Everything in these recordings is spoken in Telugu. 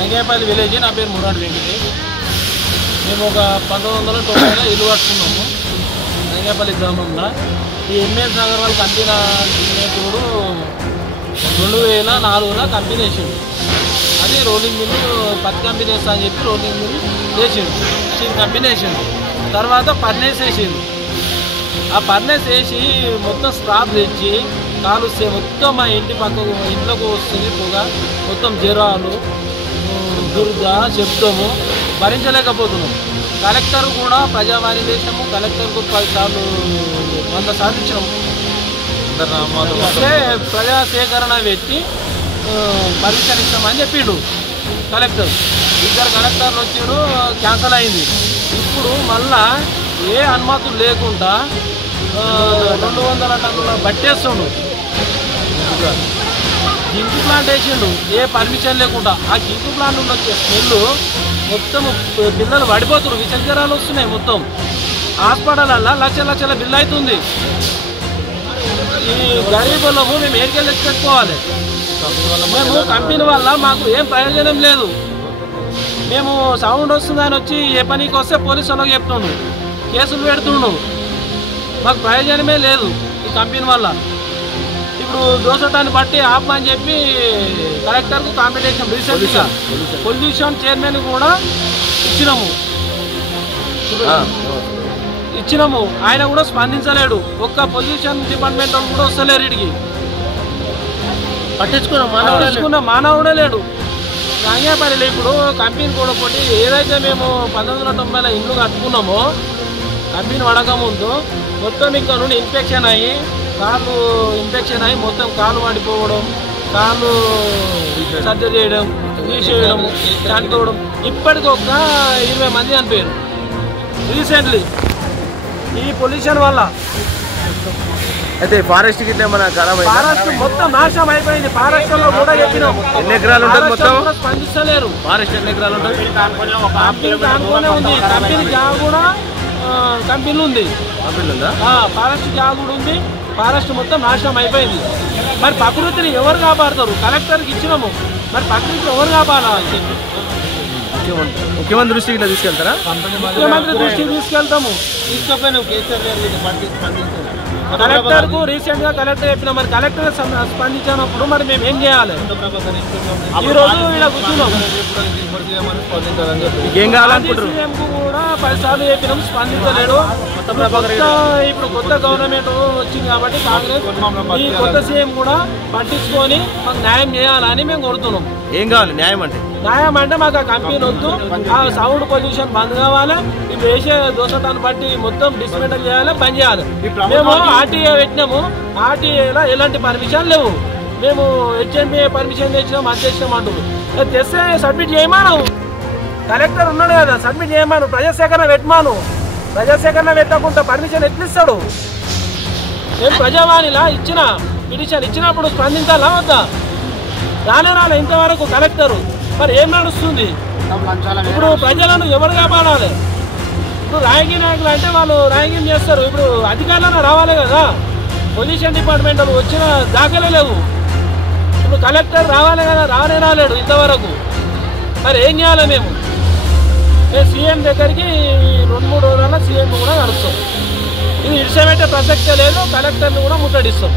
రంగేపల్లి విలేజ్. నా పేరు మురాడు వెంకటేష్. మేము ఒక 1990లో ఇల్లు కట్టుకున్నాము రంగేపల్లి గ్రామంలో. ఈ ఎంఎస్ నగర్ వాళ్ళు కంపెనీ తినేటప్పుడు 2004లో కంపెనీ వేసిండు. అది రోలింగ్ మిల్లు 10 కంపెనీ వేస్తా అని చెప్పి రోలింగ్ మిల్లు వేసిండు. స్టీల్ కంపెనీ వేసిండు. తర్వాత ఫర్నేస్ వేసిండు. ఆ ఫర్నేస్ వేసి మొత్తం స్టాప్ తెచ్చి కాలుస్తే మొత్తం మా ఇంటి పక్కకు ఇంట్లోకి వస్తుంది పొగ. మొత్తం జ్వరాలు, దుర్గ, శబ్దము భరించలేకపోతున్నాం. కలెక్టర్ కూడా ప్రజావాణి చేసినాము. కలెక్టర్కు 10 సార్లు 100 సార్లు ఇచ్చినాము. అంటే ప్రజా సేకరణ పెట్టి పర్మిషన్ ఇస్తామని చెప్పిండు కలెక్టర్. 2 కలెక్టర్లు వచ్చారు, క్యాన్సల్ అయింది. ఇప్పుడు మళ్ళా ఏ అనుమతులు లేకుండా 200 టన్నుల బట్టేస్తుండు. జింకు ప్లాంట్ వేసిండు ఏ పర్మిషన్ లేకుండా. ఆ జింకు ప్లాంట్ నుండి వచ్చే స్మెల్ మొత్తం పిల్లలు పడిపోతున్నారు. విషజ్వరాలు వస్తున్నాయి. మొత్తం హాస్పిటల్లో లక్షల బిల్లు అవుతుంది. ఈ గరీబులము మేము ఏరికెళ్ళి తెచ్చి పెట్టుకోవాలి. మేము కంపెనీ వల్ల మాకు ఏం ప్రయోజనం లేదు. మేము సౌండ్ వస్తుందని వచ్చి ఏ పనికి వస్తే పోలీసు వాళ్ళకి చెప్తుండు, కేసులు పెడుతుండు. మాకు ప్రయోజనమే లేదు ఈ కంపెనీ వల్ల. ఇప్పుడు దోసటాన్ని బట్టి ఆపమని చెప్పి కలెక్టర్కు కాంపిటీషన్ రీసెంట్గా పొల్యూషన్ చైర్మన్ కూడా ఇచ్చినాము. ఆయన కూడా స్పందించలేడు. ఒక్క పొల్యూషన్ డిపార్ట్మెంట్ వాళ్ళు కూడా వస్తలేరు. ఇడికి పట్టించుకున్న మానవుడే లేడు. రంగేపల్లిలో ఇప్పుడు కంపెనీ కూడా ఒకటి ఏదైతే మేము 1990లో ఇల్లు కట్టుకున్నామో కంపెనీ పడకముందు మొత్తం ఇక్కడ నుండి ఇన్ఫెక్షన్ అయ్యి కాళ్ళు ఇన్ఫెక్షన్ అయ్యి మొత్తం కాళ్ళు పడిపోవడం, కాళ్ళు సర్జరీ చేయడం, తీసేయడం, చనిపోవడం. ఇప్పటికి ఒక 20 మంది చనిపోయారు రీసెంట్లీ ఈ పొల్యూషన్ వల్ల. అయితే ఫారెస్ట్ గిట్ల మన ఫారెస్ట్ మొత్తం నాశనం అయిపోయింది. ఫారెస్ట్ లో కూడా చెప్పినాం. ఎన్ని ఎకరాలు ఉంటుంది మొత్తం? స్పందిస్తలేరు. ఫారెస్ట్ ఎన్ని ఎకరాలు ఉంటుంది? దాంట్లోనే ఉంది. కంపెనీ జాగా కూడా కంపెనీ ఉంది. ఫారెస్ట్ జాగా కూడా ఉంది. ఫారెస్ట్ మొత్తం నాశనం అయిపోయింది. మరి ప్రకృతిని ఎవరు కాపాడుతారు? కలెక్టర్కి ఇచ్చినాము. మరి ప్రకృతిని ఎవరు కాపాడాలి? ముఖ్యమంత్రి దృష్టికి ఇట్లా తీసుకెళ్తారా? ముఖ్యమంత్రి దృష్టికి తీసుకెళ్తాము. కలెక్టర్ కు రీసెంట్ గా కలెక్టర్ చెప్పినా. మరి కలెక్టర్ స్పందించినప్పుడు మరి మేము ఏం చేయాలి? ఈ రోజు ఇలా కూర్చున్నాం. ఏం కావాలనుకుంటారు? సీఎం కు కూడా 10 సార్లు చెప్పినాం, స్పందించలేడు. ఇప్పుడు కొత్త గవర్నమెంట్ వచ్చింది కాబట్టి కాంగ్రెస్ ఈ కొత్త సీఎం కూడా పట్టించుకొని మాకు న్యాయం చేయాలని మేము కోరుతున్నాం. ఏం కావాలి న్యాయం అంటే? న్యాయం అంటే మాకు ఆ కంపెనీ వద్దు, ఆ సౌండ్ పొల్యూషన్ బంద్ కావాలి. ఇప్పుడు వేసే దోసటాన్ని బట్టి మొత్తం డిస్మెంటల్ చేయాలి, బంద్ చేయాలి. మేము ఆర్టీఏ పెట్టినాము. ఆర్టీఏలో ఎలాంటి పర్మిషన్ లేవు. మేము హెచ్ఎంఏ పర్మిషన్ తెచ్చినాం, అది తెచ్చినాం అంటున్నాం. తెస్తే సబ్మిట్ చేయమాను. కలెక్టర్ ఉన్నాడు కదా, సబ్మిట్ చేయమాను. ప్రజాసేకరణ పెట్టమాను. ప్రజాసేకరణ పెట్టకుండా పర్మిషన్ ఎట్లిస్తాడు? మేము ప్రజావాణిలా ఇచ్చిన పిటిషన్ ఇచ్చినప్పుడు స్పందించాలా వద్దా? రాలే ఇంతవరకు కలెక్టరు. మరి ఏం నడుస్తుంది? ఇప్పుడు ప్రజలను ఎవరు కాపాడాలి? ఇప్పుడు రాజకీయ నాయకులు అంటే వాళ్ళు రాజకీయం చేస్తారు. ఇప్పుడు అధికారులను రావాలి కదా. పొల్యూషన్ డిపార్ట్మెంట్ వాళ్ళు వచ్చిన దాఖలే లేవు. ఇప్పుడు కలెక్టర్ రావాలి కదా, రాలేడు ఇంతవరకు. మరి ఏం చేయాలి? మేము సీఎం దగ్గరికి 2-3 రోజుల సీఎం కూడా నడుస్తాం. ఇది ఇడిసబెట్టే ప్రసక్తే లేదు. కలెక్టర్ని కూడా ముట్టడిస్తాం.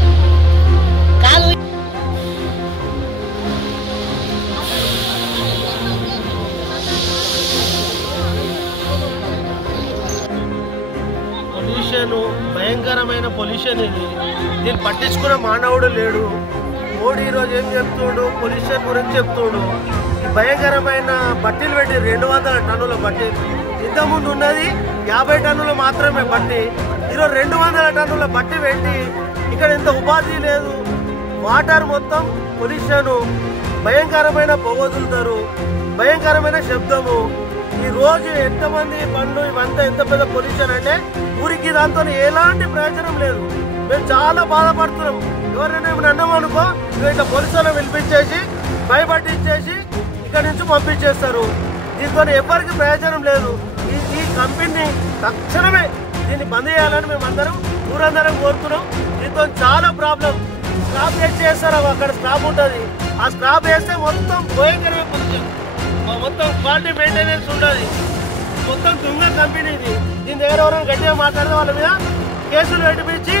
పొల్యూషన్ భయంకరమైన పొల్యూషన్ ఇది. దీన్ని పట్టించుకున్న మానవుడు లేడు. మోడీ ఈరోజు ఏం చెప్తుడు? పొల్యూషన్ గురించి చెప్తుడు. భయంకరమైన బట్టీలు పెట్టి 200 టన్నుల బట్టి. ఇంతకుముందు ఉన్నది 50 టన్నులు మాత్రమే బట్టి. ఈరోజు 200 టన్నుల బట్టి పెట్టి ఇక్కడ ఇంత ఉపాధి లేదు. వాటర్ మొత్తం పొల్యూషన్, భయంకరమైన పొగ వదులుతారు, భయంకరమైన శబ్దము. ఈ రోజు ఎంతమంది బండ్లు ఇవంతా ఎంత పెద్ద పొల్యూషన్ అంటే ఊరికి దాంతో ఎలాంటి ప్రయోజనం లేదు. మేము చాలా బాధపడుతున్నాం. ఎవరైనా ఏమైనా అన్నాం అనుకో, ఇట్లా పోలీసులను పిలిపించేసి భయపట్టించేసి ఇక్కడ నుంచి పంపించేస్తారు. దీంతో ఎవరికి ప్రయోజనం లేదు. ఈ కంపెనీ తక్షణమే దీన్ని బంద్ చేయాలని మేము ఊరందరం కోరుతున్నాం. దీంతో చాలా ప్రాబ్లం. స్క్రాప్ చేస్తారు, అక్కడ స్క్రాప్ ఉంటుంది. ఆ స్క్రాప్ వేస్తే మొత్తం భయంకరమైన పొల్యూషన్, మొత్తం క్వాలిటీ మెయింటెనెన్స్ ఉండదు. మొత్తం దుంగ కంపెనీ ఇది. దీని దగ్గర ఎవరైనా గట్టిగా మాట్లాడితే వాళ్ళ మీద కేసులు పెట్టించి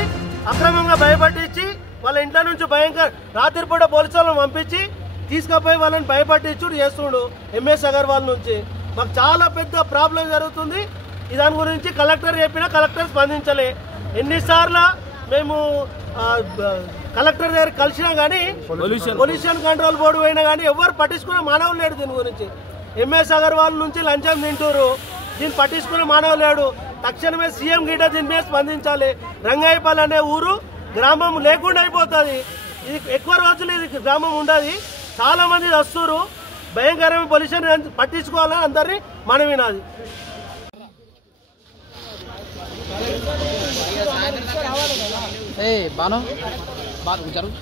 అక్రమంగా భయపట్టించి వాళ్ళ ఇంట్లో నుంచి భయంకర రాత్రిపూట పోలీసు వాళ్ళని పంపించి తీసుకుపోయి వాళ్ళని భయపట్టించుడు చేస్తుండు ఎంఎస్ అగర్వాల్ నుంచి. మాకు చాలా పెద్ద ప్రాబ్లం జరుగుతుంది. దాని గురించి కలెక్టర్ చెప్పినా కలెక్టర్ స్పందించలే. ఎన్నిసార్లు మేము కలెక్టర్ దగ్గర కలిసినా కానీ పొల్యూషన్ కంట్రోల్ బోర్డు పోయినా కానీ ఎవరు పట్టించుకున్న మానవులు లేడు. దీని గురించి ఎంఎస్ అగర్వాల్ నుంచి లంచం తింటూరు, దీన్ని పట్టించుకున్న మానవులు లేడు. తక్షణమే సీఎం గిట్ట దీని మీద స్పందించాలి. రంగాయపల్లి అనే ఊరు గ్రామం లేకుండా అయిపోతుంది. ఇది ఎక్కువ రోజులు ఇది గ్రామం ఉండదు. చాలా మంది వస్తున్నారు. భయంకరమైన పొల్యూషన్ పట్టించుకోవాలని అందరినీ మనం వినాది. బాను జరుగు